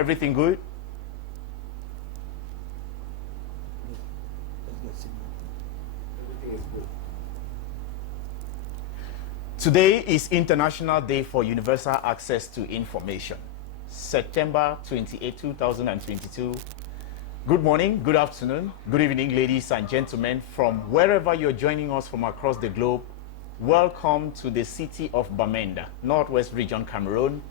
Everything good? Everything is good. Today is International Day for Universal Access to Information, September 28, 2022. Good morning, good afternoon, good evening, ladies and gentlemen, from wherever you're joining us from across the globe. Welcome to the city of Bamenda, Northwest Region, Cameroon,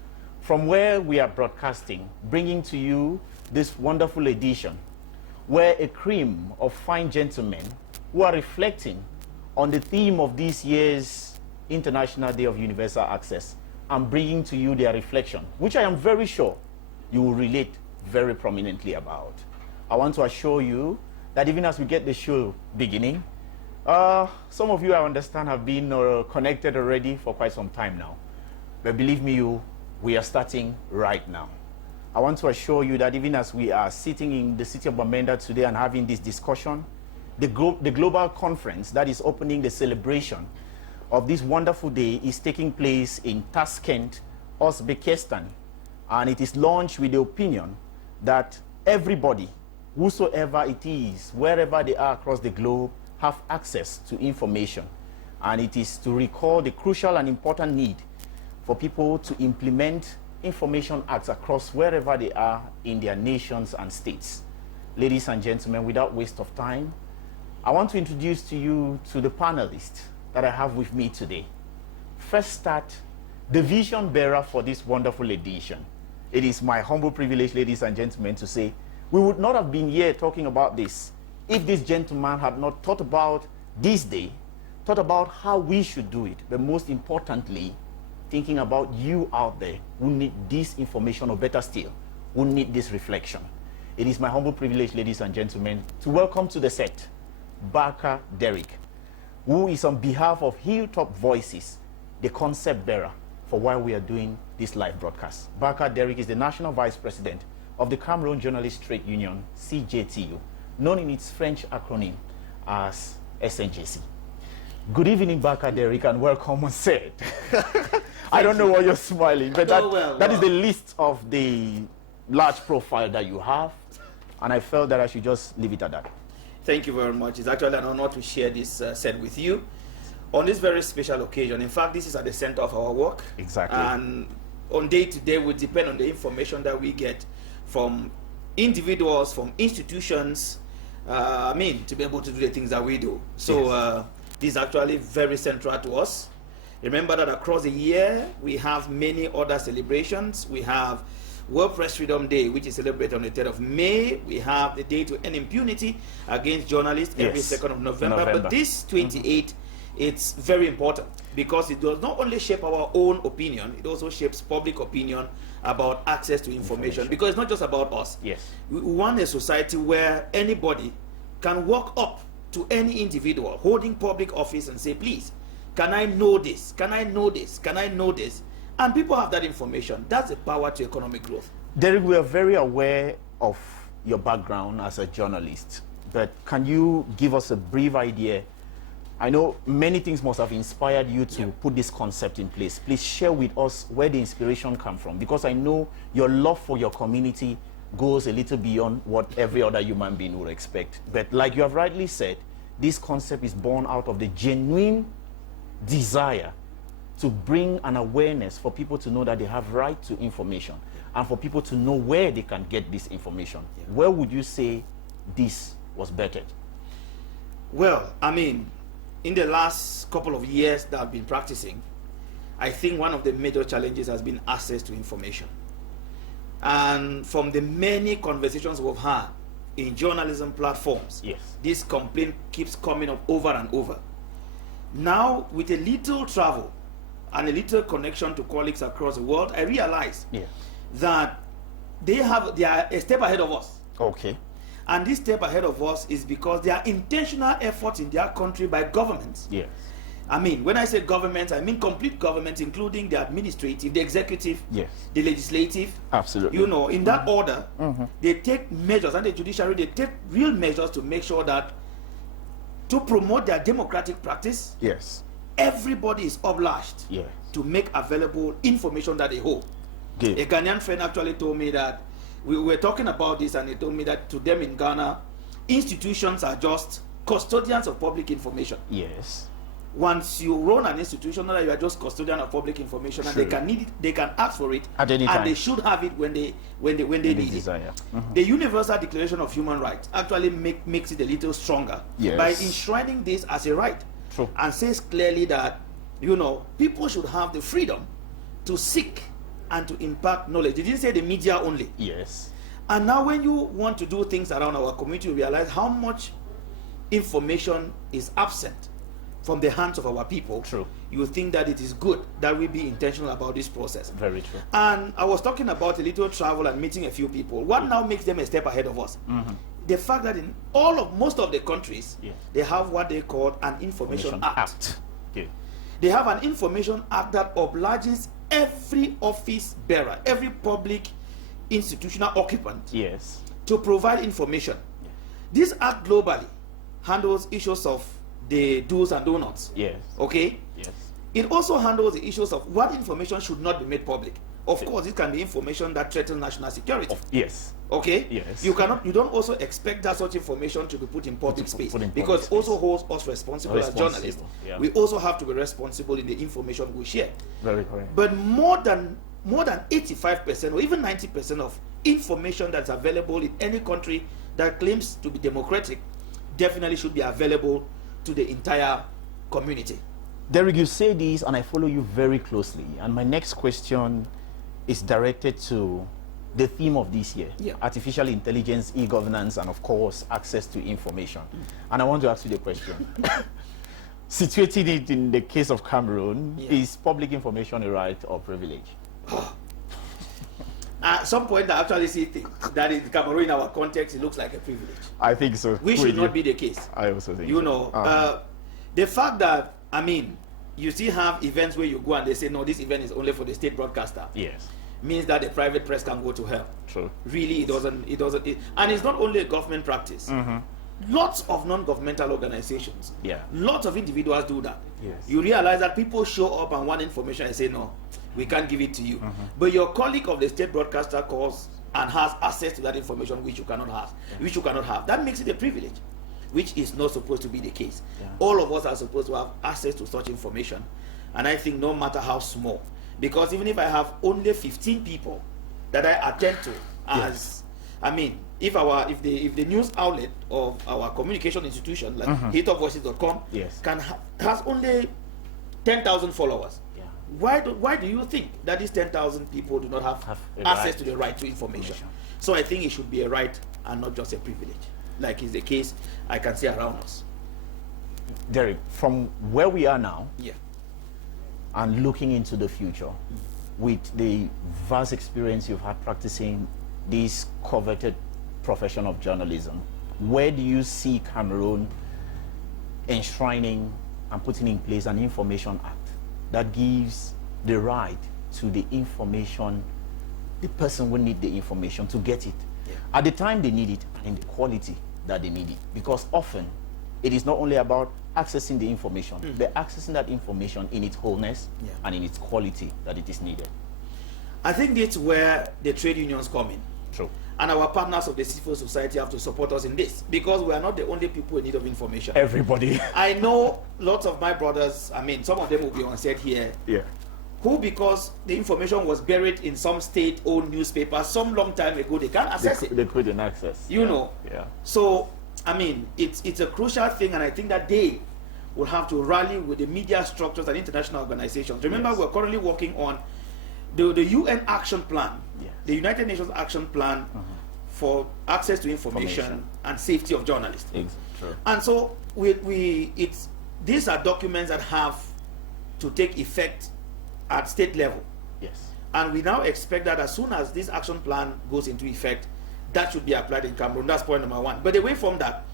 from where we are broadcasting, bringing to you this wonderful edition, where a cream of fine gentlemen who are reflecting on the theme of this year's International Day of Universal Access and bringing to you their reflection, which I am very sure you will relate very prominently about. I want to assure you that even as we get the show beginning, some of you, I understand, have been connected already for quite some time now. But believe me, we are starting right now. I want to assure you that even as we are sitting in the city of Bamenda today and having this discussion, the global conference that is opening the celebration of this wonderful day is taking place in Tashkent, Uzbekistan. And it is launched with the opinion that everybody, whosoever it is, wherever they are across the globe, have access to information. And it is to recall the crucial and important need for people to implement information acts across wherever they are in their nations and states. Ladies and gentlemen, without waste of time, I want to introduce to you to the panelists that I have with me today. First start, the vision bearer for this wonderful edition. It is my humble privilege, ladies and gentlemen, to say we would not have been here talking about this if this gentleman had not thought about this day, thought about how we should do it, but most importantly, thinking about you out there who need this information, or better still, who need this reflection. It is my humble privilege, ladies and gentlemen, to welcome to the set Baka Derrick, who is on behalf of Hilltopvoices, the concept bearer for why we are doing this live broadcast. Baka Derrick is the National Vice President of the Cameroon Journalists Trade Union, CJTU, known in its French acronym as SNJC. Good evening, Baka Derrick, and welcome on set. I don't know why you're smiling, but that is the list of the large profile that you have, and I felt that I should just leave it at that. Thank you very much. It's actually an honor to share this set with you on this very special occasion. In fact, this is at the center of our work. Exactly. And on day to day, we depend on the information that we get from individuals, from institutions, to be able to do the things that we do. So yes. This is actually very central to us. Remember that across the year, we have many other celebrations. We have World Press Freedom Day, which is celebrated on the 3rd of May. We have the Day to End Impunity against journalists every 2nd of November. But this 28, it's very important because it does not only shape our own opinion, it also shapes public opinion about access to information. Because it's not just about us. Yes. We want a society where anybody can walk up to any individual holding public office and say, please, can I know this? Can I know this? Can I know this? And people have that information. That's the power to economic growth. Derrick, we are very aware of your background as a journalist, but can you give us a brief idea? I know many things must have inspired you to put this concept in place. Please share with us where the inspiration comes from, because I know your love for your community goes a little beyond what every other human being would expect. But like you have rightly said, this concept is born out of the genuine desire to bring an awareness for people to know that they have right to information and for people to know where they can get this information. Yeah. Where would you say this was bettered? Well, in the last couple of years that I've been practicing, I think one of the major challenges has been access to information. And from the many conversations we've had in journalism platforms, yes, this complaint keeps coming up over and over. Now, with a little travel and a little connection to colleagues across the world, I realized that they are a step ahead of us. Okay. And this step ahead of us is because there are intentional efforts in their country by governments. Yes. When I say government, I mean complete government, including the administrative, the executive, yes, the legislative. Absolutely. In that order, they take measures, and the judiciary, they take real measures to make sure that to promote their democratic practice, yes, everybody is obliged to make available information that they hold. Good. A Ghanaian friend actually told me that we were talking about this, and they told me that to them in Ghana, institutions are just custodians of public information. Yes. Once you run an institution, not that you are just custodian of public information, and True. they can need it, they can ask for it At any time. and they should have it when they need desire. it. The Universal Declaration of Human Rights actually makes it a little stronger Yes. by enshrining this as a right. True. And says clearly that, you know, people should have the freedom to seek and to impart knowledge. They didn't say the media only. Yes. And now when you want to do things around our community, you realize how much information is absent from the hands of our people. True. You think that it is good that we be intentional about this process. Very true. And I was talking about a little travel and meeting a few people. What now makes them a step ahead of us? The fact that in most of the countries, Yes. they have what they call an Information Act. Okay. They have an Information Act that obliges every office bearer, every public institutional occupant Yes. to provide information. This act globally handles issues of the do's and donuts. Yes. Okay? Yes. It also handles the issues of what information should not be made public. Of course, it can be information that threatens national security. Yes. Okay? Yes. You don't also expect that such information to be put in public space, put in public because it space. also holds us responsible as journalists. Yeah. We also have to be responsible in the information we share. Very correct. But more than 85% or even 90% of information that's available in any country that claims to be democratic definitely should be available to the entire community. Derek, you say this and I follow you very closely. And my next question is directed to the theme of this year, Yeah. artificial intelligence, e-governance, and of course, access to information. And I want to ask you the question. Situating it in the case of Cameroon, Yeah. is public information a right or privilege? At some point, I actually see things that in Cameroon, in our context, it looks like a privilege. I think so. Which should not be the case. I also think You so. know, the fact that, I mean, you still have events where you go and they say, no, this event is only for the state broadcaster, Yes, means that the private press can go to hell. true. Really, and it's not only a government practice. Lots of non-governmental organizations, Yeah. lots of individuals do that. Yes. You realize that people show up and want information and say, no, we can't give it to you. But your colleague of the state broadcaster calls and has access to that information which you cannot have. That makes it a privilege, which is not supposed to be the case. Yeah. All of us are supposed to have access to such information. And I think no matter how small, because even if I have only 15 people that I attend to as, I mean, if the news outlet of our communication institution, like Hilltopvoices.com, Yes. has only 10,000 followers, Yeah. why do you think that these 10,000 people do not have a access right to the right to information? So I think it should be a right and not just a privilege, like is the case I can see around us. Derek, from where we are now Yeah. and looking into the future, with the vast experience you've had practicing this coveted profession of journalism, where do you see Cameroon enshrining and putting in place an information act that gives the right to the information, the person will need the information to get it at the time they need it and in the quality that they need it? Because often it is not only about accessing the information, but accessing that information in its wholeness and in its quality that it is needed. I think that's where the trade unions come in. True. And our partners of the civil society have to support us in this, because we are not the only people in need of information. Everybody. I know lots of my brothers, I mean, some of them will be on set here, Yeah. who, because the information was buried in some state-owned newspaper some long time ago, they can't access it. They couldn't access. You know. Yeah. So, I mean, it's a crucial thing, and I think that they will have to rally with the media structures and international organizations. Remember, we're currently working on the UN Action Plan, the United Nations Action Plan for access to information and safety of journalists. True. And so these are documents that have to take effect at state level. Yes. And we now expect that as soon as this action plan goes into effect, that should be applied in Cameroon. That's point number one. But away from that,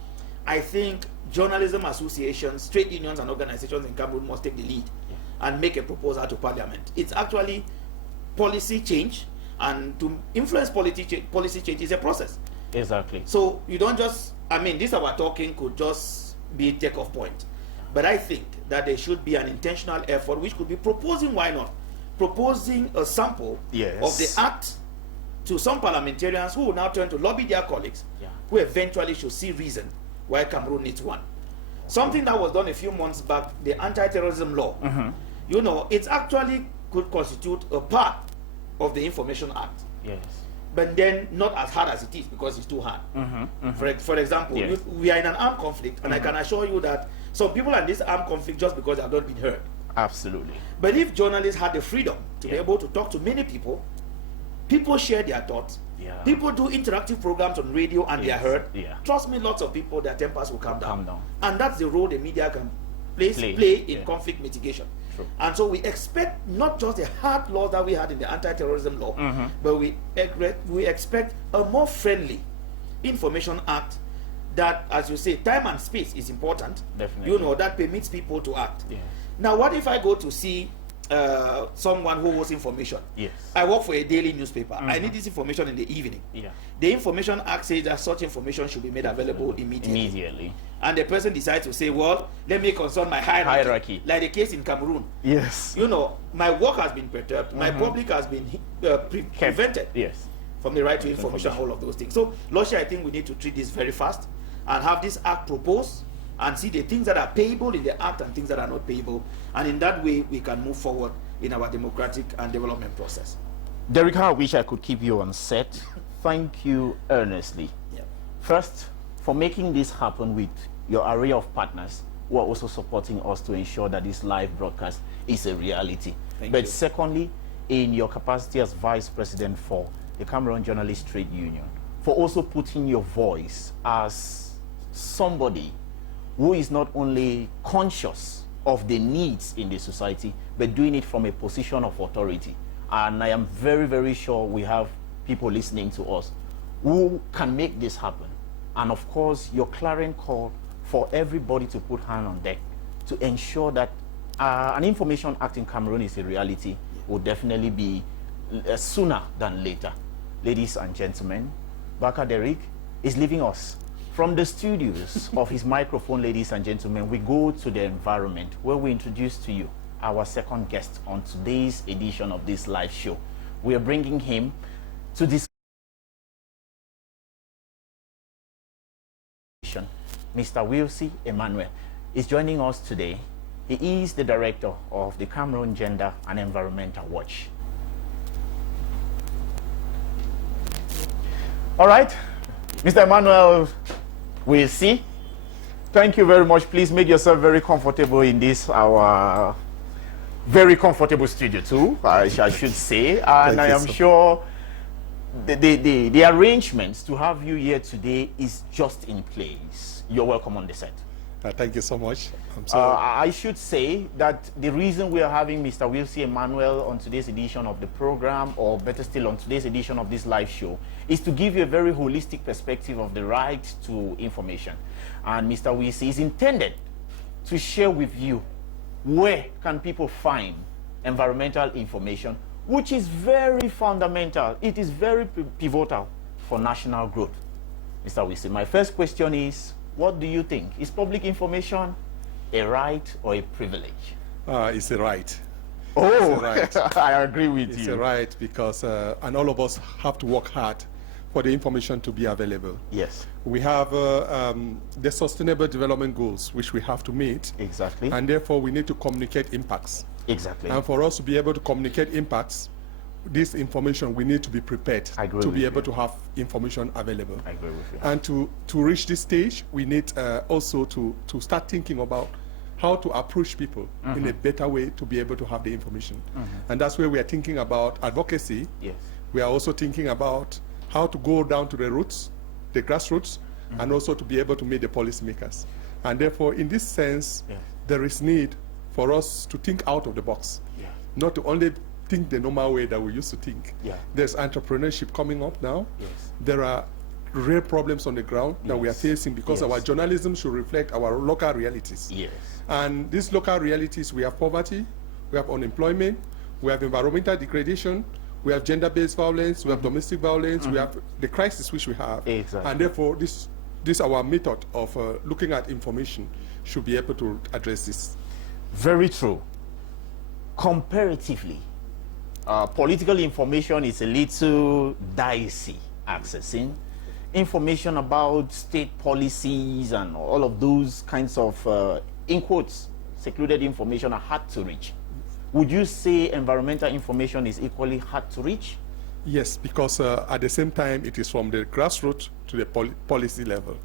I think journalism associations, trade unions and organizations in Cameroon must take the lead and make a proposal to Parliament. It's actually policy change, and to influence policy change is a process. Exactly. So you don't just, I mean, this our talking could just be take-off point. But I think that there should be an intentional effort which could be proposing, why not? Proposing a sample of the act to some parliamentarians who will now turn to lobby their colleagues, who eventually should see reason why Cameroon needs one. Something that was done a few months back, the anti-terrorism law, you know, it actually could constitute a part of the Information Act. Yes. But then not as hard as it is, because it's too hard. For example, we are in an armed conflict, and I can assure you that some people are in this armed conflict just because they have not been heard. Absolutely. But if journalists had the freedom to be able to talk to many people, people share their thoughts, people do interactive programs on radio and they are heard, trust me, lots of people, their tempers will calm down. And that's the role the media can play in conflict mitigation. True. And so we expect not just the hard laws that we had in the anti-terrorism law, but we expect a more friendly Information Act that, as you say, time and space is important. Definitely. You know, that permits people to act. Now, what if I go to see someone who wants information? I work for a daily newspaper. I need this information in the evening. The Information Act says that such information should be made available immediately. And the person decides to say, well, let me consult my hierarchy. Like the case in Cameroon. You know, my work has been perturbed. My public has been prevented from the right to information, all of those things. So, Lordship, I think we need to treat this very fast and have this act proposed and see the things that are payable in the act and things that are not payable. And in that way, we can move forward in our democratic and development process. Derek, I wish I could keep you on set. Thank you earnestly. First, for making this happen with your array of partners who are also supporting us to ensure that this live broadcast is a reality. But secondly, in your capacity as Vice President for the Cameroon Journalists Trade Union, for also putting your voice as somebody who is not only conscious of the needs in the society, but doing it from a position of authority. And I am very, very sure we have people listening to us who can make this happen. And of course, your clarion call for everybody to put hand on deck to ensure that an Information Act in Cameroon is a reality will definitely be sooner than later. Ladies and gentlemen, Baka Derek is leaving us. From the studios of his microphone, ladies and gentlemen, we go to the environment where we introduce to you our second guest on today's edition of this live show. We are bringing him to this Mr. Wilsie Emmanuel is joining us today. He is the director of the Cameroon Gender and Environmental Watch. All right, Mr. Emmanuel Wilsie, thank you very much. Please make yourself very comfortable in this, our very comfortable studio too, I should say. And I am sure the arrangements to have you here today is just in place. You're welcome on the set. Thank you so much. I should say that the reason we are having Mr. Wilsie Emmanuel on today's edition of the program, or better still on today's edition of this live show, is to give you a very holistic perspective of the right to information. And Mr. Wilsie is intended to share with you where can people find environmental information, which is very fundamental. It is very pivotal for national growth. Mr. Wilsie, my first question is, what do you think? Is public information a right or a privilege? It's a right. Oh, it's a right. I agree with you. It's a right because, and all of us have to work hard for the information to be available. Yes. We have the Sustainable Development Goals, which we have to meet. Exactly. And therefore, we need to communicate impacts. Exactly. And for us to be able to communicate impacts, this information, we need to be prepared to be able to have information available. I agree with you. And to reach this stage, we need also to start thinking about how to approach people in a better way to be able to have the information. And that's where we are thinking about advocacy. Yes. We are also thinking about how to go down to the roots, the grassroots, and also to be able to meet the policymakers. And therefore, in this sense, there is need for us to think out of the box, not to only think the normal way that we used to think. There's entrepreneurship coming up now. There are real problems on the ground that we are facing because our journalism should reflect our local realities. And these local realities, we have poverty, we have unemployment, we have environmental degradation, we have gender-based violence, we have domestic violence, we have the crisis which we have. And therefore, this our method of looking at information should be able to address this. Very true. Comparatively, political information is a little dicey accessing. Information about state policies and all of those kinds of, in quotes, secluded information are hard to reach. Would you say environmental information is equally hard to reach? Yes, because at the same time, it is from the grassroots to the policy level.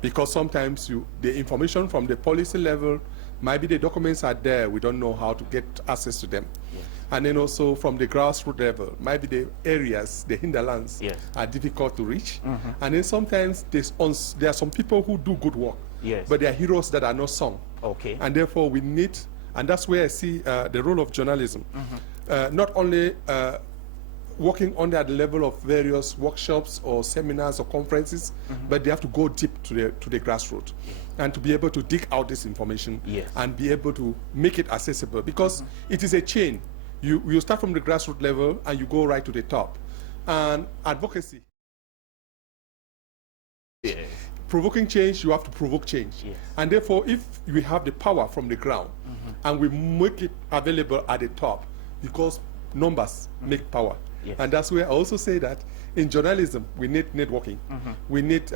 Because sometimes the information from the policy level, maybe the documents are there, we don't know how to get access to them. Yes. And then also from the grassroots level, maybe the areas, the hinterlands, yes, are difficult to reach. Mm-hmm. And then sometimes there are some people who do good work, yes, but they are heroes that are not sung. Okay. And therefore we need, and that's where I see the role of journalism. Mm-hmm. Not only working on that level of various workshops or seminars or conferences, mm-hmm, but they have to go deep to the grassroots, yeah, and to be able to dig out this information, yes, and be able to make it accessible, because mm-hmm, it is a chain. You start from the grassroots level and you go right to the top. And advocacy, yes, provoking change, you have to provoke change. Yes. And therefore, if we have the power from the ground, mm-hmm, and we make it available at the top, because numbers, mm-hmm, make power. Yes. And that's where I also say that in journalism, we need networking. Mm-hmm. We need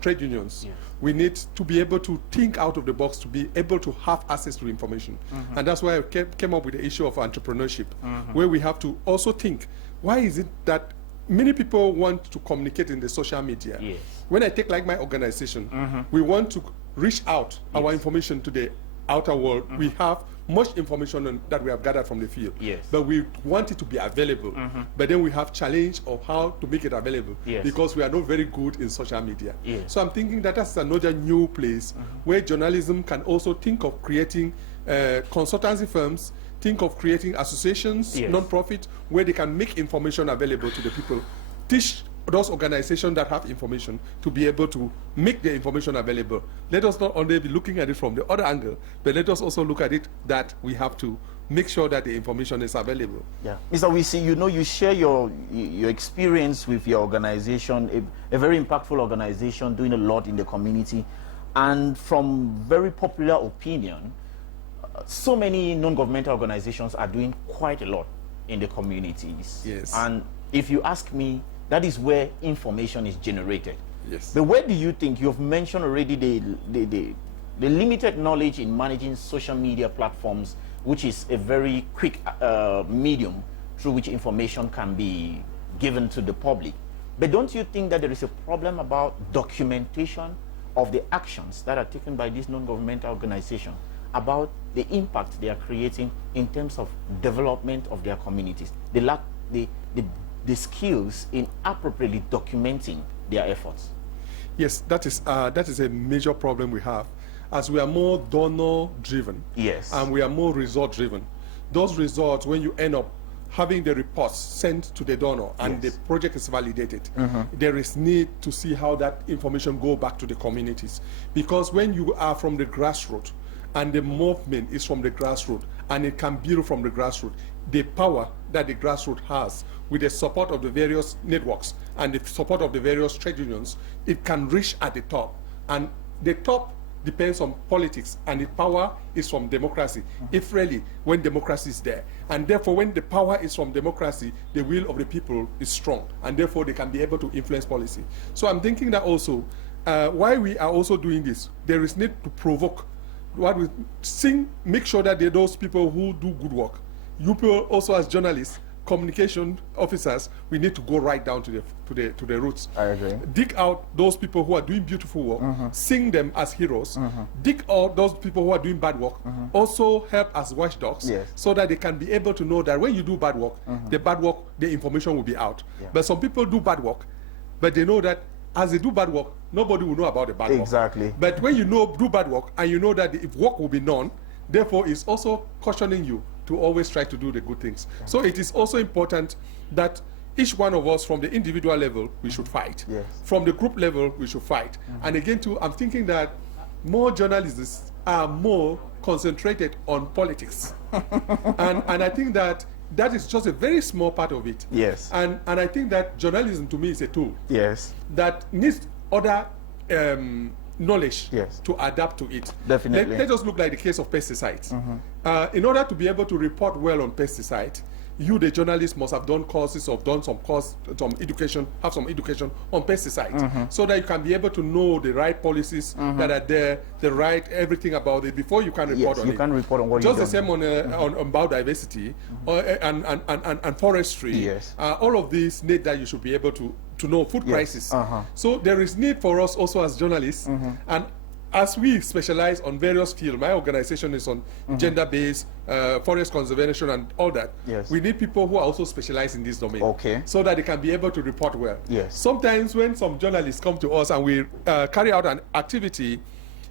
trade unions. Yes. We need to be able to think out of the box, to be able to have access to information. Mm-hmm. And that's why I came up with the issue of entrepreneurship, mm-hmm, where we have to also think, why is it that many people want to communicate in the social media? Yes. When I take like my organization, mm-hmm, we want to reach out, yes, our information to the outer world. Mm-hmm. We have much information that we have gathered from the field, yes, but we want it to be available. Mm-hmm. But then we have challenge of how to make it available, yes, because we are not very good in social media. Yes. So I'm thinking that that's another new place, mm-hmm, where journalism can also think of creating consultancy firms, think of creating associations, yes, non-profit, where they can make information available to the people, teach those organizations that have information to be able to make the information available. Let us not only be looking at it from the other angle, but let us also look at it that we have to make sure that the information is available. Yeah, Mr. Wisi, you share your experience with your organization, a very impactful organization doing a lot in the community, and from very popular opinion, so many non-governmental organizations are doing quite a lot in the communities. Yes. And if you ask me, that is where information is generated. Yes. But where do you think, you've mentioned already the limited knowledge in managing social media platforms, which is a very quick medium through which information can be given to the public. But don't you think that there is a problem about documentation of the actions that are taken by these non-governmental organizations, about the impact they are creating in terms of development of their communities? They lack the skills in appropriately documenting their efforts. Yes, that is a major problem we have, as we are more donor driven. Yes. And we are more result driven. Those results, when you end up having the reports sent to the donor and yes, the project is validated, mm-hmm, there is need to see how that information go back to the communities. Because when you are from the grassroots and the movement is from the grassroots and it can build from the grassroots, the power that the grassroots has, with the support of the various networks and the support of the various trade unions, it can reach at the top. And the top depends on politics, and the power is from democracy, mm-hmm, if really when democracy is there. And therefore, when the power is from democracy, the will of the people is strong, and therefore they can be able to influence policy. So I'm thinking that also, why we are also doing this, there is need to provoke, what we make sure that there are those people who do good work. You people also, as journalists, communication officers, we need to go right down to the roots. I agree. Dig out those people who are doing beautiful work, mm-hmm, sing them as heroes, mm-hmm, dig out those people who are doing bad work, mm-hmm, also help as watchdogs, yes, so that they can be able to know that when you do bad work, mm-hmm, the information will be out. Yeah. But some people do bad work, but they know that as they do bad work, nobody will know about the bad work. Exactly. But when you do bad work and you know that if work will be known, therefore it's also cautioning you to always try to do the good things. Yeah. So it is also important that each one of us, from the individual level, we should fight. Yes. From the group level, we should fight. Mm-hmm. And again, too, I'm thinking that more journalists are more concentrated on politics. and I think that is just a very small part of it. Yes. And I think that journalism, to me, is a tool. Yes. That needs other knowledge, yes, to adapt to it. Definitely. Let us look like the case of pesticides. Mm-hmm. In order to be able to report well on pesticides, you, the journalist, must have done courses or done some course, some education, have some education on pesticides, so that you can be able to know the right policies that are there, the right everything about it before you can report on it. You can report on what Just you the same on biodiversity and forestry. Yes. All of these need that you should be able to know food crisis. So there is need for us also as journalists, and as we specialize on various fields, my organization is on gender-based forest conservation and all that. Yes. We need people who are also specialized in this domain, Okay. so that they can be able to report well. Yes. Sometimes when some journalists come to us and we carry out an activity,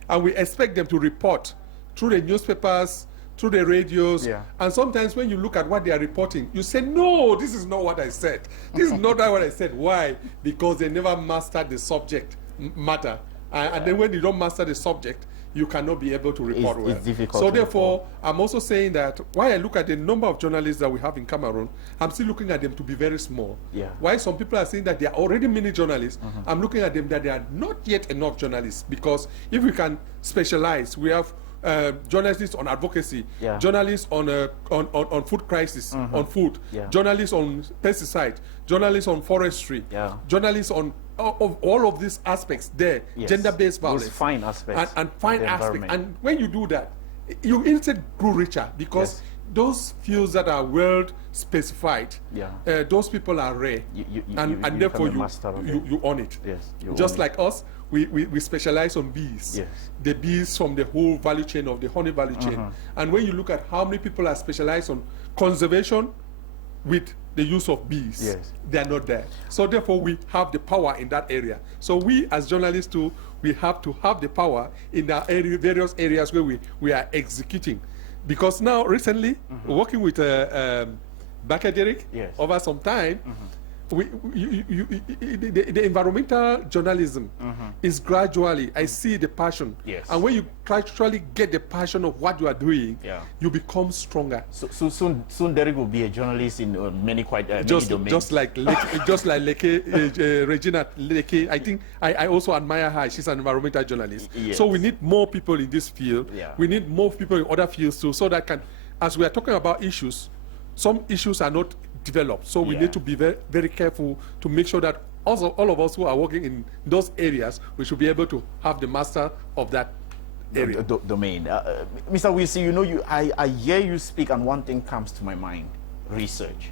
and we expect them to report through the newspapers, through the radios, and sometimes when you look at what they are reporting, you say, no, this is not what I said. This is not what I said. Why? Because they never mastered the subject matter. And then when you don't master the subject, you cannot be able to report well. It's difficult. So therefore, I'm also saying that while I look at the number of journalists that we have in Cameroon, I'm still looking at them to be very small. Yeah. While some people are saying that they are already many journalists, I'm looking at them that they are not yet enough journalists, because if we can specialize, we have journalists on advocacy, journalists on food crisis, on food, journalists on pesticide, journalists on forestry, journalists on all of these aspects there, gender-based violence. Those fine aspects. And fine aspects. And when you do that, you instead grow richer, because those fields that are world specified, those people are rare. And therefore you own it. Yes, just like us, we specialize on bees. Yes. The bees from the whole value chain of the honey value chain. And when you look at how many people are specialized on conservation with the use of bees, they are not there. So therefore we have the power in that area. So we as journalists too, we have to have the power in the various areas where we are executing. Because now recently, working with Bakaderic over some time, the environmental journalism is gradually, I see the passion. And when you actually get the passion of what you are doing, you become stronger. So soon Derek will be a journalist in many many domains. Just like Leke, Regina Leke, I think I also admire her. She's an environmental journalist. So we need more people in this field. We need more people in other fields too, so that as we are talking about issues, some issues are not developed. So we need to be very, very careful to make sure that also all of us who are working in those areas, we should be able to have the master of that area. Domain. Mr. Wilson, I hear you speak, and one thing comes to my mind: research.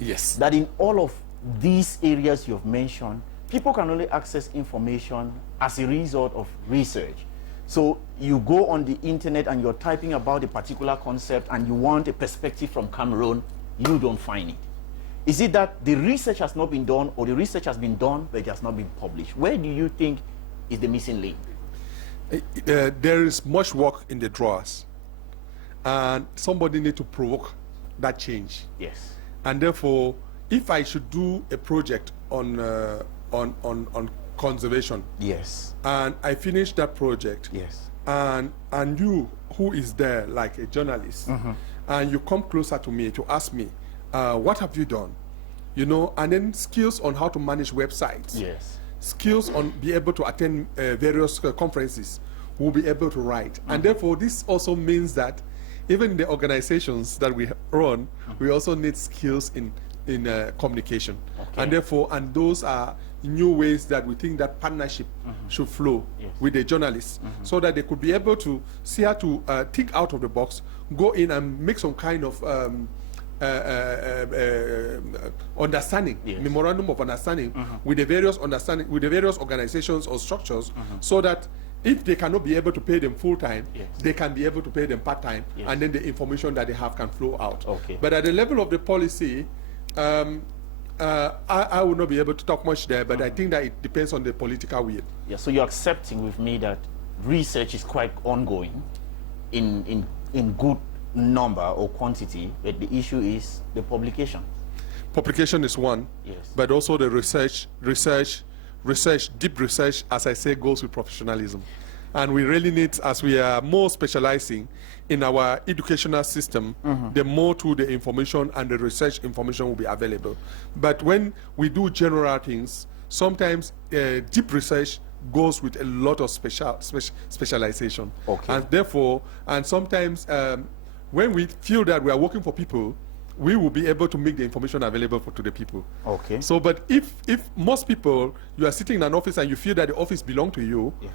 Yes. That in all of these areas you've mentioned, people can only access information as a result of research. So you go on the internet and you're typing about a particular concept and you want a perspective from Cameroon, you don't find it. Is it that the research has not been done, or the research has been done but it has not been published? Where do you think is the missing link? There is much work in the drawers, and somebody needs to provoke that change. Yes. And therefore, if I should do a project on conservation, and I finish that project, and you who is there like a journalist, and you come closer to me to ask me, what have you done? And then skills on how to manage websites. Skills on be able to attend various conferences, will be able to write. And therefore, this also means that even in the organizations that we run, we also need skills in communication. And therefore, and those are new ways that we think that partnership should flow with the journalists, so that they could be able to see how to think out of the box, go in and make some kind of understanding, memorandum of understanding with the various organizations or structures, so that if they cannot be able to pay them full time, they can be able to pay them part time, and then the information that they have can flow out. But at the level of the policy, I will not be able to talk much there, but I think that it depends on the political will. So you're accepting with me that research is quite ongoing in good number or quantity, but the issue is the publication. Publication is one, but also the research, deep research, as I say, goes with professionalism. And we really need, as we are more specializing in our educational system, the more to the information and the research information will be available. But when we do general things, sometimes deep research goes with a lot of specialization. And therefore, and sometimes when we feel that we are working for people, we will be able to make the information available to the people. Okay. So, but if most people, you are sitting in an office and you feel that the office belongs to you, Yes.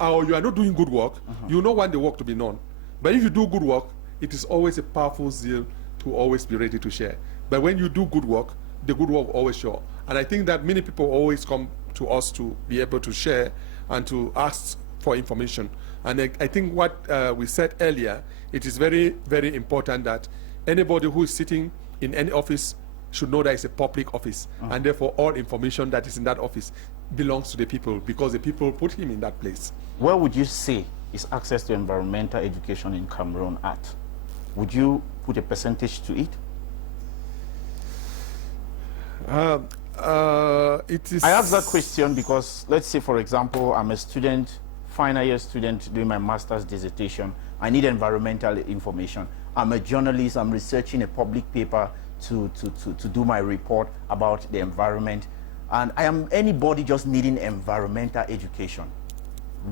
or you are not doing good work, you don't want the work to be known. But if you do good work, it is always a powerful zeal to always be ready to share. But when you do good work, the good work always show. And I think that many people always come to us to be able to share and to ask for information. And I think what we said earlier, it is very, very important that anybody who is sitting in any office should know that it's a public office. And therefore, all information that is in that office belongs to the people because the people put him in that place. Where would you say is access to environmental education in Cameroon at? Would you put a percentage to it? It is. I ask that question because, let's say, for example, I'm a student, final year student doing my master's dissertation. I need environmental information. I'm a journalist. I'm researching a public paper to do my report about the environment. And I am anybody just needing environmental education.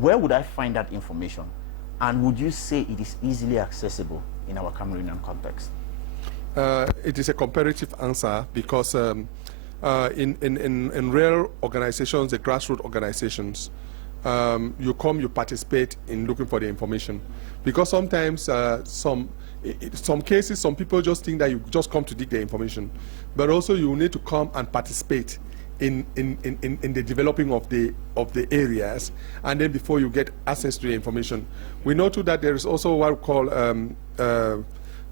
Where would I find that information? And would you say it is easily accessible in our Cameroonian context? It is a comparative answer because in real organizations, the grassroots organizations, you participate in looking for the information. Because sometimes, some cases, some people just think that you just come to dig the information. But also you need to come and participate in the developing of the areas, and then before you get access to the information. We know too that there is also what we call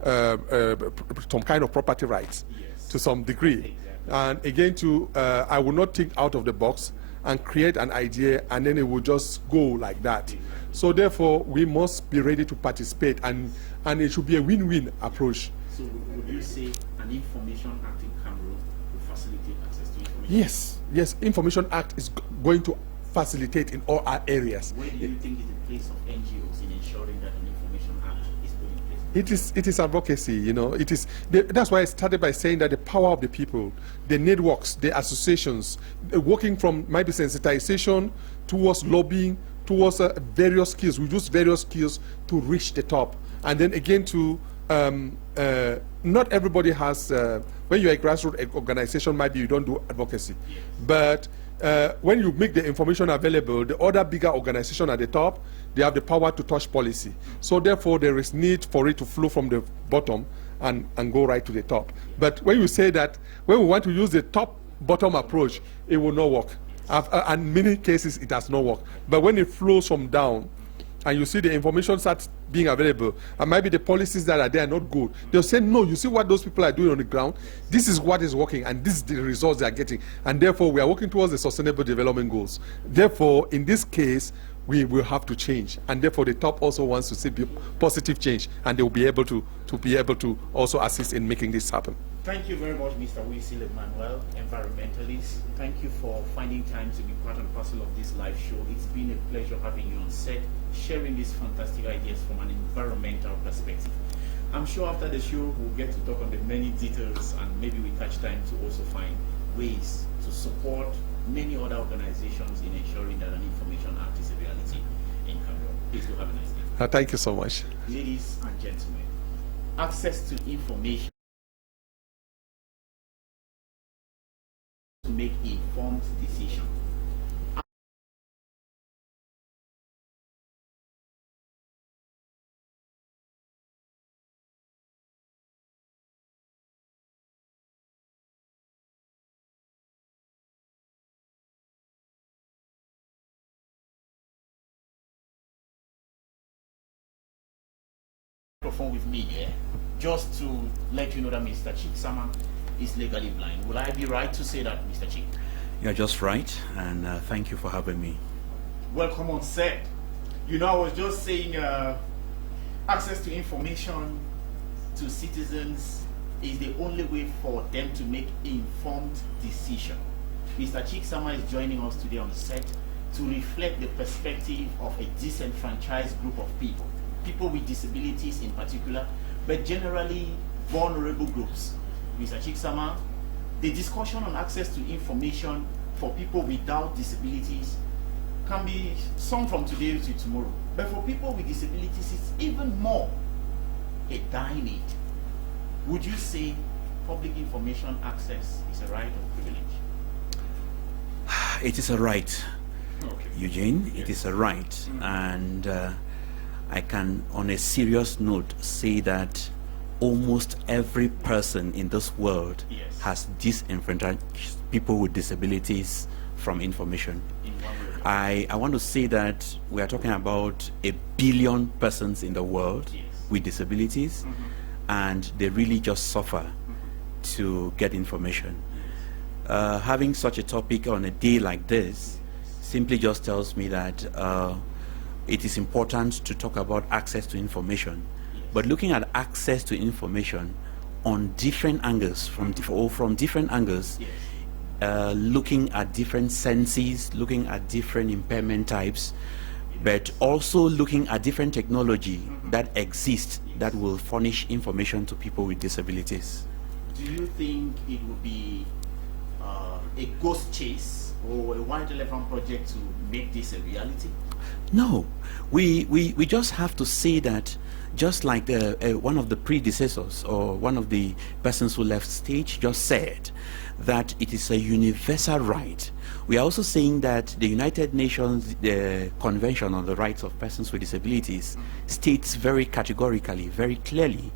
some kind of property rights, yes, to some degree. Exactly. And again, I will not think out of the box and create an idea and then it will just go like that. Exactly. So therefore, we must be ready to participate, and it should be a win-win approach. So would you say an Information Act in Cameroon will facilitate access to information? Yes, yes. Information Act is going to facilitate in all our areas. Where do you think is the place of NGOs in ensuring that an Information Act is put in place? It is advocacy, you know. That's why I started by saying that the power of the people, the networks, the associations, working from maybe sensitization towards lobbying, towards various skills. We use various skills to reach the top. And then again not everybody has, when you're a grassroots organization, maybe you don't do advocacy. Yes. But when you make the information available, the other bigger organization at the top, they have the power to touch policy. So therefore, there is need for it to flow from the bottom and go right to the top. But when you say that, when we want to use the top-bottom approach, it will not work. And in many cases, it does not work. But when it flows from down, and you see the information starts being available, and maybe the policies that are there are not good, they'll say, no, you see what those people are doing on the ground? This is what is working, and this is the results they are getting. And therefore, we are working towards the Sustainable Development Goals. Therefore, in this case, we will have to change. And therefore, the top also wants to see positive change, and they will be able to also assist in making this happen. Thank you very much, Mr. Wilson Emmanuel, environmentalist. Thank you for finding time to be part and parcel of this live show. It's been a pleasure having you on set, sharing these fantastic ideas from an environmental perspective. I'm sure after the show, we'll get to talk on the many details, and maybe we catch time to also find ways to support many other organizations in ensuring that an Information Act is a reality in Cameroon. Please do have a nice day. Thank you so much. Ladies and gentlemen, access to information to make informed decisions. Microphone with me here, just to let you know that Mr. Chiksama is legally blind. Will I be right to say that, Mr. Chik? You're just right, and thank you for having me. Welcome on set. You know, I was just saying access to information to citizens is the only way for them to make informed decisions. Mr. Chiksama is joining us today on set to reflect the perspective of a disenfranchised group of people, people with disabilities in particular, but generally vulnerable groups. Mr. Chiksama, the discussion on access to information for people without disabilities can be some from today to tomorrow. But for people with disabilities, it's even more a dire need. would you say public information access is a right or privilege? It is a right, Okay. Eugene. It is a right. And I can, on a serious note, say that almost every person in this world Yes. has disenfranchised people with disabilities from information. In one way or I want to say that we are talking about 1 billion persons in the world Yes. with disabilities, and they really just suffer to get information. Having such a topic on a day like this simply just tells me that it is important to talk about access to information, but looking at access to information on different angles, from different angles, Yes. looking at different senses, looking at different impairment types, but also looking at different technology that exists that will furnish information to people with disabilities. Do you think it would be a ghost chase or a wide relevant project to make this a reality? No, we just have to say that, just like one of the predecessors or one of the persons who left stage just said, that it is a universal right. We are also saying that the United Nations Convention on the Rights of Persons with Disabilities states very categorically, very clearly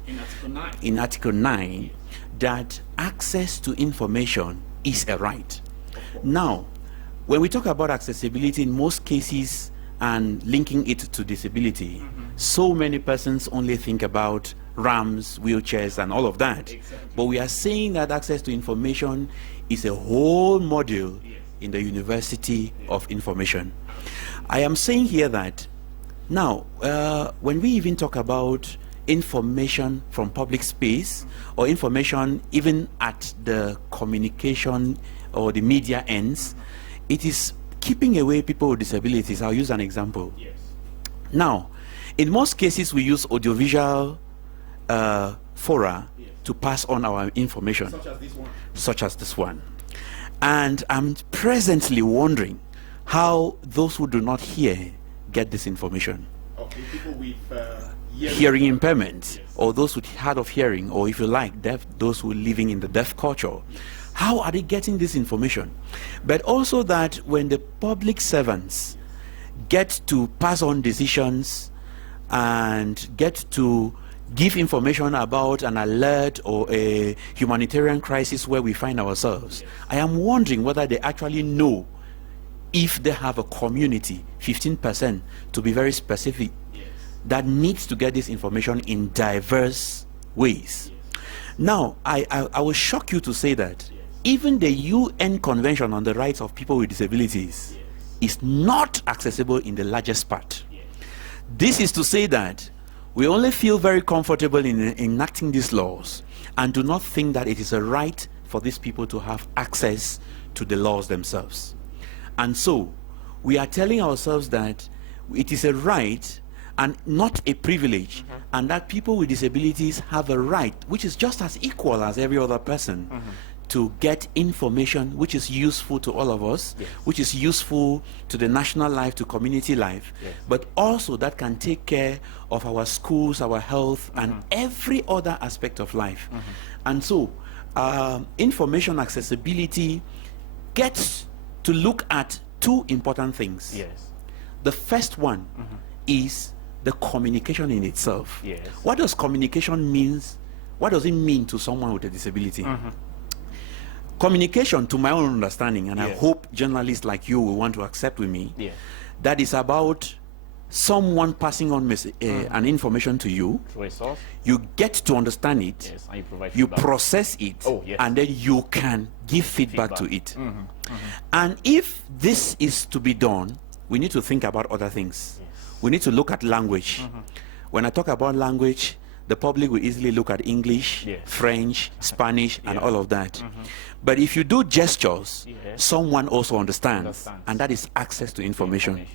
In Article 9. that access to information is a right. Now, when we talk about accessibility in most cases and linking it to disability, so many persons only think about ramps, wheelchairs, and all of that. Exactly. But we are saying that access to information is a whole module in the University of Information. I am saying here that now, when we even talk about information from public space or information even at the communication or the media ends, it is keeping away people with disabilities. I'll use an example. Yes. Now, in most cases, we use audiovisual fora to pass on our information, Such as this one. such as this one. And I'm presently wondering how those who do not hear get this information. Okay, people with Hearing impairment, or those with hard of hearing, or if you like, deaf, those who are living in the deaf culture. How are they getting this information? But also that when the public servants get to pass on decisions and get to give information about an alert or a humanitarian crisis where we find ourselves, I am wondering whether they actually know if they have a community, 15% to be very specific, that needs to get this information in diverse ways. Now, I will shock you to say that even the UN Convention on the Rights of People with Disabilities is not accessible in the largest part. This is to say that we only feel very comfortable in enacting these laws and do not think that it is a right for these people to have access to the laws themselves. And so, we are telling ourselves that it is a right and not a privilege, and that people with disabilities have a right, which is just as equal as every other person, to get information which is useful to all of us, which is useful to the national life, to community life, but also that can take care of our schools, our health, and every other aspect of life. And so, information accessibility gets to look at two important things. Yes. The first one is the communication in itself. Yes. What does communication means? What does it mean to someone with a disability? Communication, to my own understanding, and I hope journalists like you will want to accept with me, that is about someone passing on an information to you. Through a source. You get to understand it. Yes, and you provide You feedback. process it, Oh, yes. and then you can give feedback to it. And if this is to be done, we need to think about other things. We need to look at language. When I talk about language, the public will easily look at English, French, Spanish, and all of that. But if you do gestures, someone also understands, and that is access to information.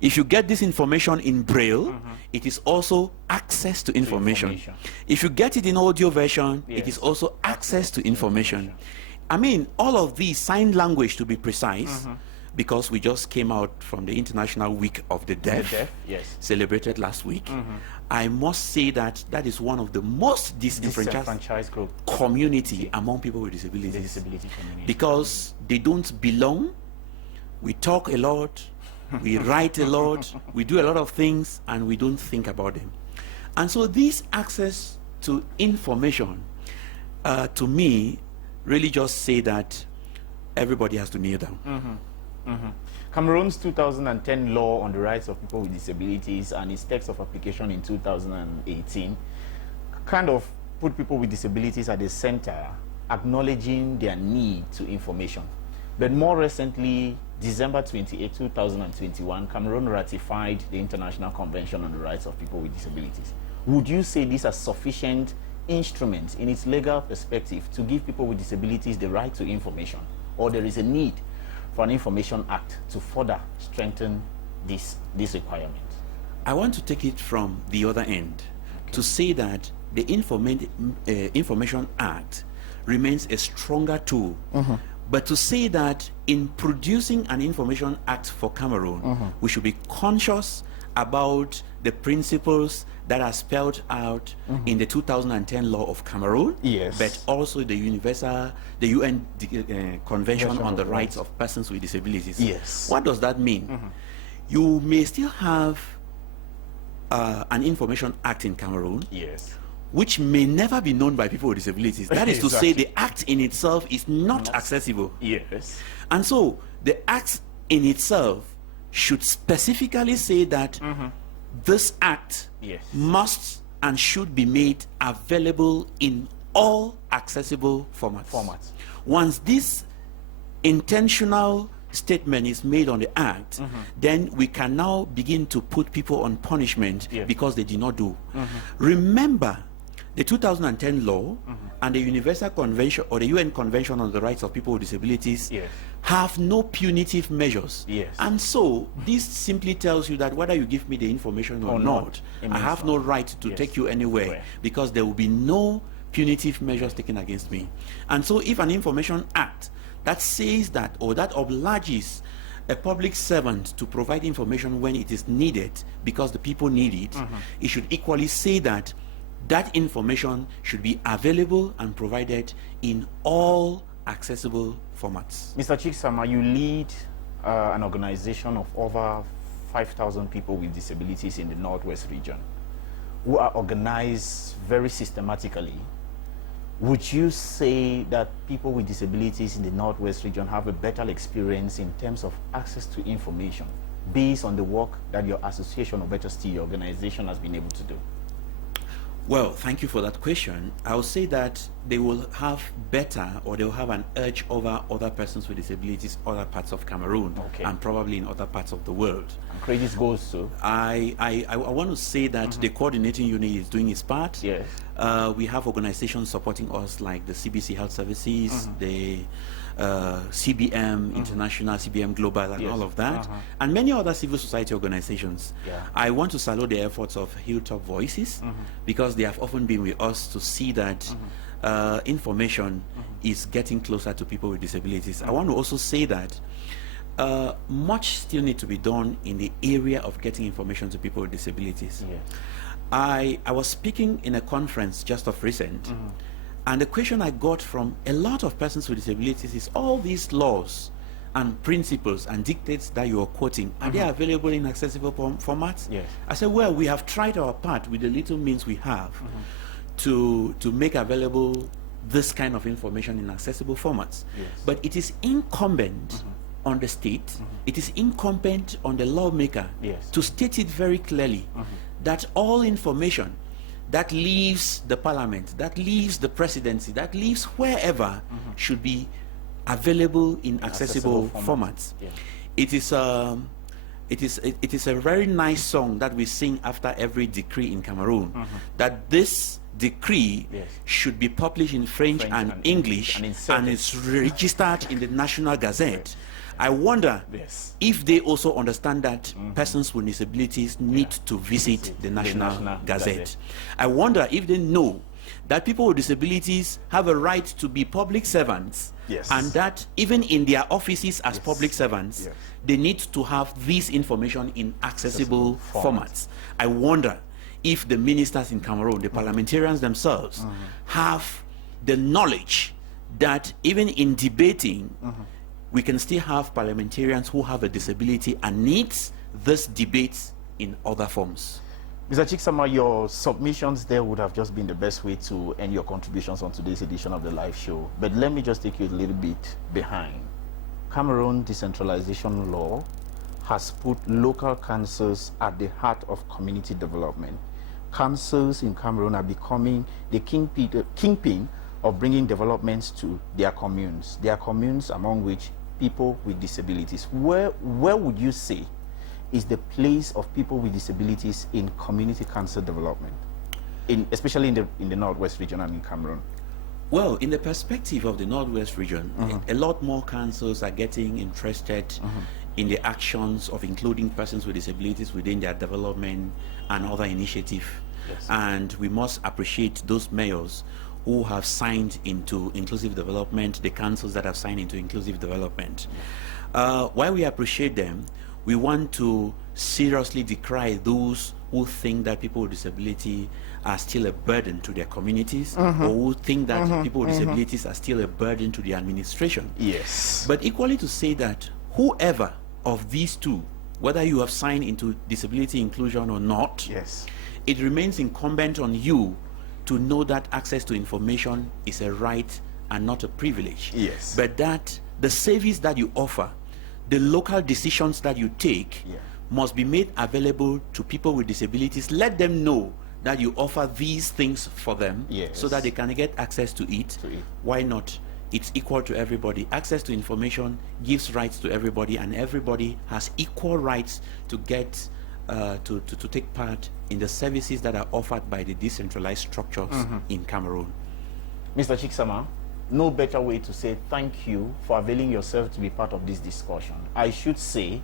If you get this information in Braille, it is also access to information. If you get it in audio version, it is also access to information. I mean, all of these, sign language to be precise, because we just came out from the International Week of the Deaf, yes, celebrated last week. I must say that that is one of the most disenfranchised group community among people with disabilities. The disability community. Because they don't belong. We talk a lot, we write a lot, we do a lot of things, and we don't think about them. And so this access to information, to me, really just say that everybody has to kneel down. Cameroon's 2010 law on the rights of people with disabilities and its text of application in 2018 kind of put people with disabilities at the center, acknowledging their need to information. But more recently, December 28, 2021, Cameroon ratified the International Convention on the Rights of People with Disabilities. Would you say these are sufficient instruments in its legal perspective to give people with disabilities the right to information, or there is a need for an Information Act to further strengthen this requirement? I want to take it from the other end, to say that the Information Act remains a stronger tool, but to say that in producing an Information Act for Cameroon, we should be conscious about the principles that are spelled out in the 2010 law of Cameroon, but also the UN Convention on the Rights of Persons with Disabilities. What does that mean? You may still have an Information Act in Cameroon, which may never be known by people with disabilities. That is to say, the act in itself is not accessible. And so the act in itself should specifically say that this act must and should be made available in all accessible formats. Once this intentional statement is made on the act, then we can now begin to put people on punishment because they did not do. Remember, the 2010 law and the Universal Convention or the UN Convention on the Rights of People with Disabilities have no punitive measures. And so this simply tells you that whether you give me the information or not, I have no right to take you anywhere, because there will be no punitive measures taken against me. And so if an Information Act that says that, or that obliges a public servant to provide information when it is needed because the people need it, it should equally say that that information should be available and provided in all accessible formats. Mr. Chiksama, you lead an organization of over 5,000 people with disabilities in the Northwest region who are organized very systematically. Would you say that people with disabilities in the Northwest region have a better experience in terms of access to information based on the work that your association, or better still, your organization has been able to do? Well, thank you for that question. I would say that they will have better, or they will have an edge over other persons with disabilities, other parts of Cameroon, and probably in other parts of the world. And credit goes to? I want to say that the coordinating unit is doing its part. We have organizations supporting us like the CBC Health Services, the CBM International, CBM Global, and all of that, and many other civil society organizations. I want to salute the efforts of Hilltopvoices, because they have often been with us to see that information is getting closer to people with disabilities. I want to also say that much still needs to be done in the area of getting information to people with disabilities. I was speaking in a conference just of recent, and the question I got from a lot of persons with disabilities is, all these laws and principles and dictates that you are quoting, are they available in accessible formats? I said, well, we have tried our part with the little means we have to make available this kind of information in accessible formats. But it is incumbent on the state, it is incumbent on the lawmaker to state it very clearly that all information that leaves the parliament, that leaves the presidency, that leaves wherever, should be available in accessible formats. It is a very nice song that we sing after every decree in Cameroon, that this decree should be published in French and English, and it's registered in the National Gazette. I wonder if they also understand that persons with disabilities need to visit the National Gazette. I wonder if they know that people with disabilities have a right to be public servants Yes. And that even in their offices as Yes. public servants, Yes. they need to have this information in accessible formats. I wonder if the ministers in Cameroon, the parliamentarians themselves, have the knowledge that even in debating, we can still have parliamentarians who have a disability and needs this debate in other forms. Mr. Chiksama, your submissions there would have just been the best way to end your contributions on today's edition of the live show. But let me just take you a little bit behind. Cameroon decentralization law has put local councils at the heart of community development. Councils in Cameroon are becoming the kingpin of bringing developments to their communes among which people with disabilities. Where would you say is the place of people with disabilities in community council development, especially in the Northwest region and in Cameroon? Well, in the perspective of the Northwest region, a lot more councils are getting interested in the actions of including persons with disabilities within their development and other initiatives. Yes. And we must appreciate those mayors who have signed into inclusive development, the councils that have signed into inclusive development. While we appreciate them, we want to seriously decry those who think that people with disability are still a burden to their communities, or who think that people with disabilities are still a burden to the administration. Yes. But equally to say that whoever of these two, whether you have signed into disability inclusion or not, Yes. it remains incumbent on you to know that access to information is a right and not a privilege. Yes. But that the service that you offer, the local decisions that you take, must be made available to people with disabilities. Let them know that you offer these things for them, so that they can get access to it. Why not? It's equal to everybody. Access to information gives rights to everybody, and everybody has equal rights to get to take part in the services that are offered by the decentralized structures in Cameroon. Mr. Chiksama, no better way to say thank you for availing yourself to be part of this discussion. I should say,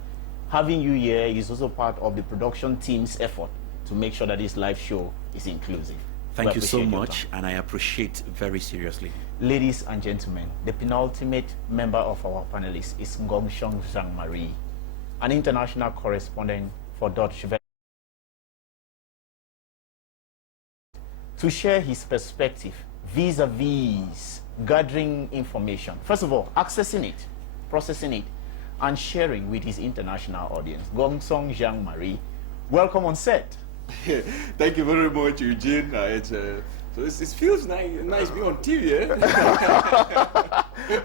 having you here is also part of the production team's effort to make sure that this live show is inclusive. Thank you so much, and I appreciate very seriously. Ladies and gentlemen, the penultimate member of our panelists is Ngongshong Jean-Marie, an international correspondent for Deutsche Welle, to share his perspective vis-a-vis gathering information. First of all, accessing it, processing it, and sharing with his international audience. Ngongshong Jean-Marie, welcome on set. Thank you very much, Eugene. It feels nice being on TV.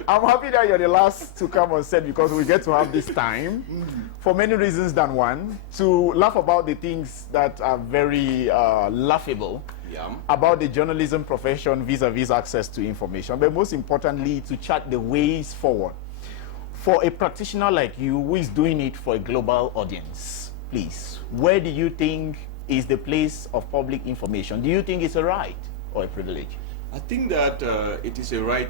I'm happy that you're the last to come on set because we get to have this time for many reasons than one, to laugh about the things that are very laughable about the journalism profession vis-a-vis access to information, but most importantly to chart the ways forward for a practitioner like you who is doing it for a global audience. Please, where do you think is the place of public information? Do you think it's a right or a privilege? I think that it is a right,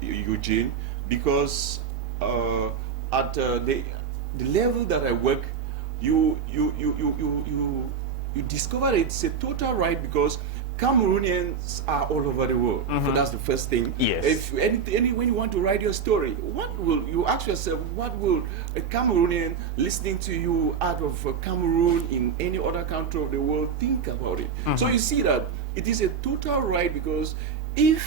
Eugene, because at the level that I work, you discover it's a total right, because Cameroonians are all over the world. So that's the first thing. Yes. If when you want to write your story, what will you ask yourself? What will a Cameroonian listening to you out of Cameroon in any other country of the world think about it? So you see that it is a total right, because if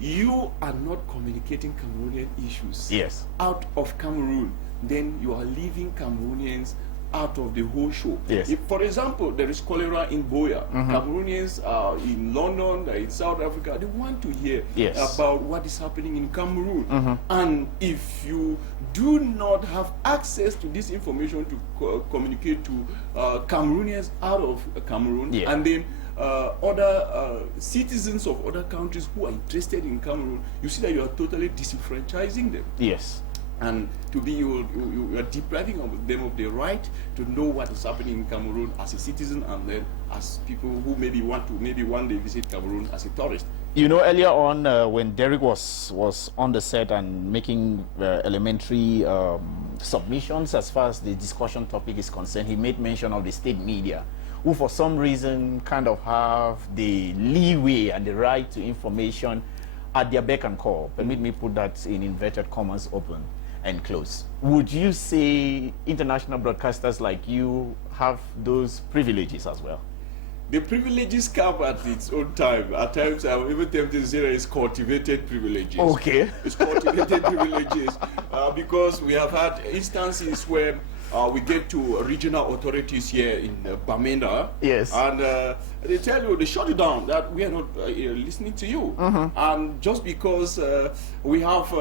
you are not communicating Cameroonian issues out of Cameroon, then you are leaving Cameroonians out of the whole show. If, for example, there is cholera in Boya, Cameroonians are in London, in South Africa, they want to hear about what is happening in Cameroon. And if you do not have access to this information to communicate to Cameroonians out of Cameroon, and then other citizens of other countries who are interested in Cameroon, you see that you are totally disenfranchising them. And to be, you are depriving them of the right to know what is happening in Cameroon as a citizen, and then as people who maybe want to one day visit Cameroon as a tourist. You know, earlier on when Derek was on the set and making elementary submissions as far as the discussion topic is concerned, he made mention of the state media, who for some reason kind of have the leeway and the right to information at their beck and call, permit me put that in inverted commas, open and close. Would you say international broadcasters like you have those privileges as well? The privileges come at its own time. At times, I'm even tempted to say that it's cultivated privileges. Okay. It's cultivated privileges because we have had instances where we get to regional authorities here in Bamenda. Yes. And they tell you, they shut it down, that we are not listening to you. And just because we have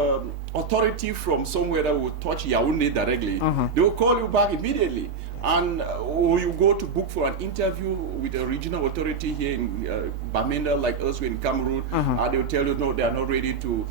authority from somewhere that will touch Yaoundé directly, they will call you back immediately. And or you go to book for an interview with a regional authority here in Bamenda, like elsewhere in Cameroon, and they will tell you, no, they are not ready to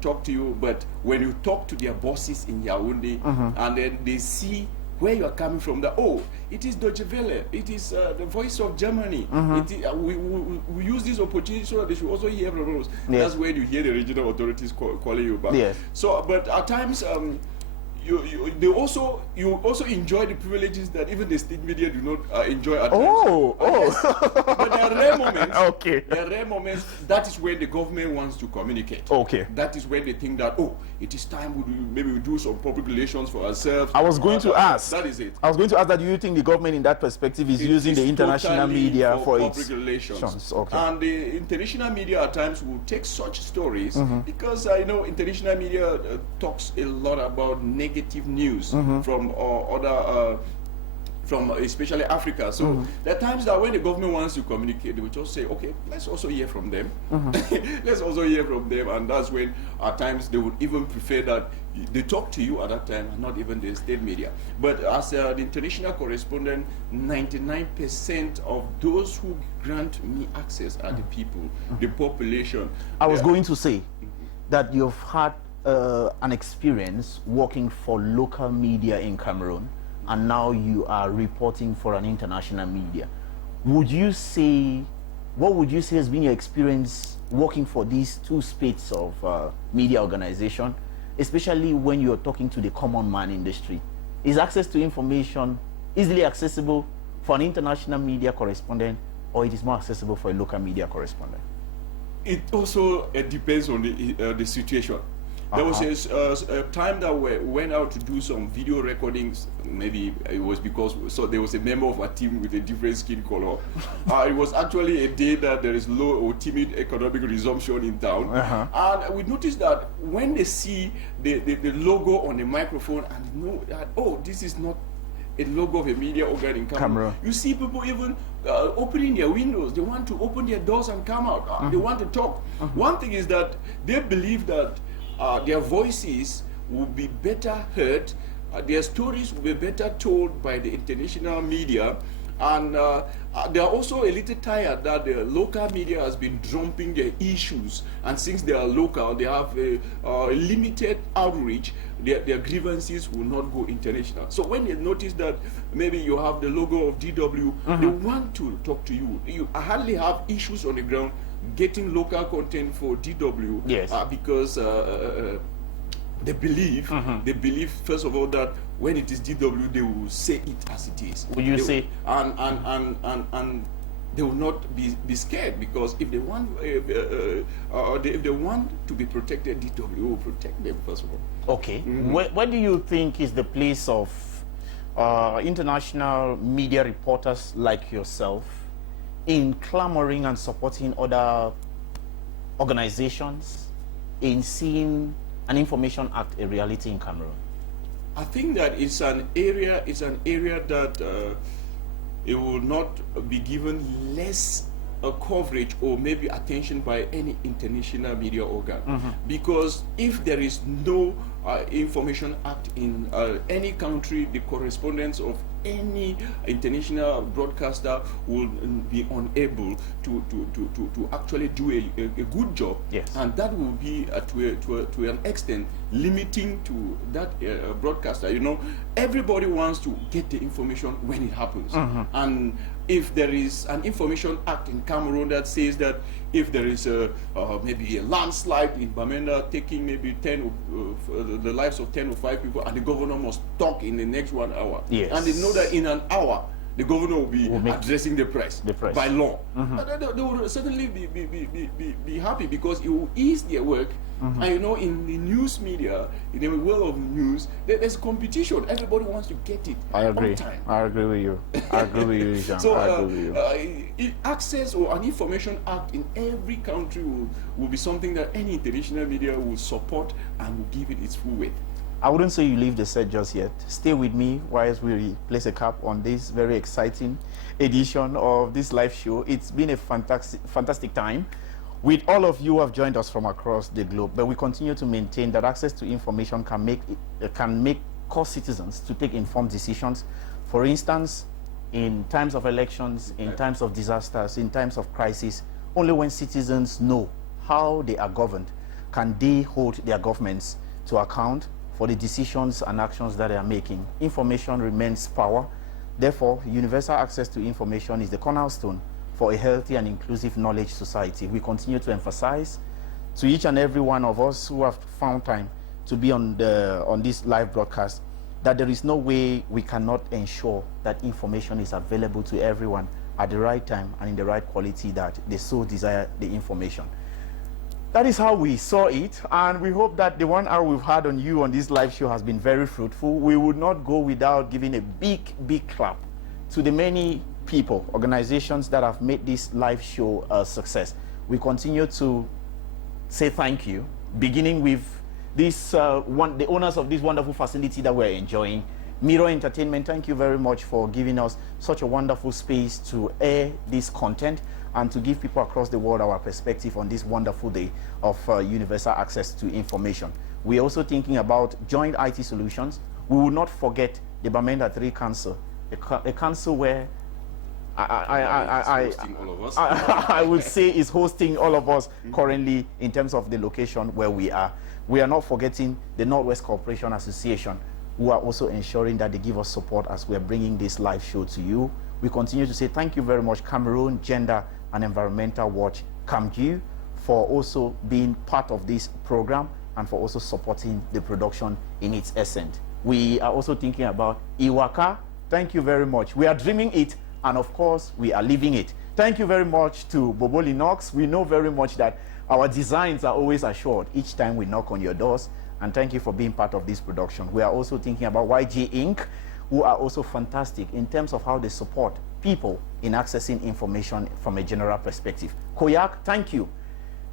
talk to you. But when you talk to their bosses in Yaoundé, and then they see where you are coming from, that, oh, it is Deutsche Welle, it is the Voice of Germany. It is, we use this opportunity so that they should also hear from us. Yes. That's when you hear the regional authorities calling you back. Yes. So, but at times, you also enjoy the privileges that even the state media do not enjoy at times. But there are rare moments. Okay. There are rare moments. That is when the government wants to communicate. Okay. That is when they think that, oh, it is time maybe we do some public relations for ourselves. I was going to ask. That is it. I was going to ask that, do you think the government in that perspective is using the international totally media for public its relations? Okay. And the international media at times will take such stories because I know international media talks a lot about negative news from other from especially Africa. So there are times that when the government wants to communicate, they will just say, okay, let's also hear from them. Let's also hear from them. And that's when at times they would even prefer that they talk to you at that time and not even the state media. But as the international correspondent, 99% of those who grant me access are the people, the population. I was going to say that you've had an experience working for local media in Cameroon, and now you are reporting for an international media. Would you say, what would you say has been your experience working for these two spates of media organization, especially when you're talking to the common man in the street? Is access to information easily accessible for an international media correspondent, or it is more accessible for a local media correspondent? It also depends on the situation. There was a time that we went out to do some video recordings. Maybe it was because there was a member of our team with a different skin color. It was actually a day that there is low or timid economic resumption in town. And we noticed that when they see the logo on the microphone and know that, oh, this is not a logo of a media organ in Cameroon. You see people even opening their windows. They want to open their doors and come out. They want to talk. One thing is that they believe that their voices will be better heard, their stories will be better told by the international media, and they are also a little tired that the local media has been dumping their issues, and since they are local, they have a limited outreach. Their grievances will not go international. So when they notice that maybe you have the logo of DW, they want to talk to you. You hardly have issues on the ground getting local content for DW, because they believe first of all that when it is DW, they will say it as it is. Would you say? And they will not be scared, because if they want if they want to be protected, DW will protect them first of all. Okay. What do you think is the place of international media reporters like yourself in clamoring and supporting other organizations in seeing an Information Act a reality in Cameroon? I think that it's an area that it will not be given less coverage or maybe attention by any international media organ, because if there is no Information Act in any country, the correspondence of any international broadcaster will be unable to actually do a good job, and that will be to an extent limiting to that broadcaster. You know, everybody wants to get the information when it happens, and if there is an Information Act in Cameroon that says that if there is maybe a landslide in Bamenda taking maybe the lives of 10 or 5 people, and the governor must talk in the next 1 hour, and they know that in an hour the governor will be addressing the press by law. They will certainly be happy because it will ease their work. And you know, in the news media, in the world of news, there's competition. Everybody wants to get it on time. I agree with you. I agree with you, Jean. So, I agree with you. Access or an information act in every country will be something that any international media will support and will give it its full weight. I wouldn't say you leave the set just yet. Stay with me whilst we place a cap on this very exciting edition of this live show. It's been a fantastic time with all of you who have joined us from across the globe, but we continue to maintain that access to information can cause citizens to take informed decisions. For instance, in times of elections, in times of disasters, in times of crisis, only when citizens know how they are governed can they hold their governments to account for the decisions and actions that they are making. Information remains power. Therefore, universal access to information is the cornerstone for a healthy and inclusive knowledge society. We continue to emphasize to each and every one of us who have found time to be on this live broadcast that there is no way we cannot ensure that information is available to everyone at the right time and in the right quality that they so desire the information. That is how we saw it, and we hope that the 1 hour we've had on you on this live show has been very fruitful. We would not go without giving a big clap to the many people, organizations that have made this live show a success. We continue to say thank you, beginning with this the owners of this wonderful facility that we're enjoying. Mirror Entertainment, thank you very much for giving us such a wonderful space to air this content and to give people across the world our perspective on this wonderful day of universal access to information. We're also thinking about joint IT solutions. We will not forget the Bamenda 3 Council, a council where I would say is hosting all of us currently in terms of the location where we are. We are not forgetting the Northwest Cooperation Association, who are also ensuring that they give us support as we are bringing this live show to you. We continue to say thank you very much, Cameroon Gender and Environmental Watch, CAMGU, for also being part of this program and for also supporting the production in its essence. We are also thinking about Iwaka. Thank you very much. We are dreaming it, and of course, we are living it. Thank you very much to Bobo Linux. We know very much that our designs are always assured each time we knock on your doors, and thank you for being part of this production. We are also thinking about YG Inc., who are also fantastic in terms of how they support people in accessing information from a general perspective. Koyak, thank you.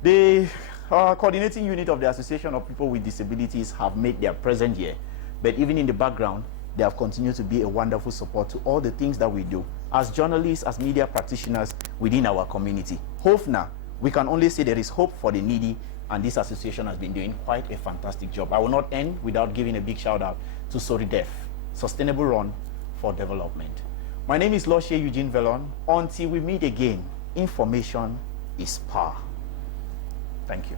The coordinating unit of the Association of People with Disabilities have made their presence here, but even in the background, they have continued to be a wonderful support to all the things that we do as journalists, as media practitioners within our community. HOFNA, we can only say there is hope for the needy, and this association has been doing quite a fantastic job. I will not end without giving a big shout out to SORIDEF, Sustainable Run for Development. My name is Loshe Eugene Velon. Until we meet again, information is power. Thank you.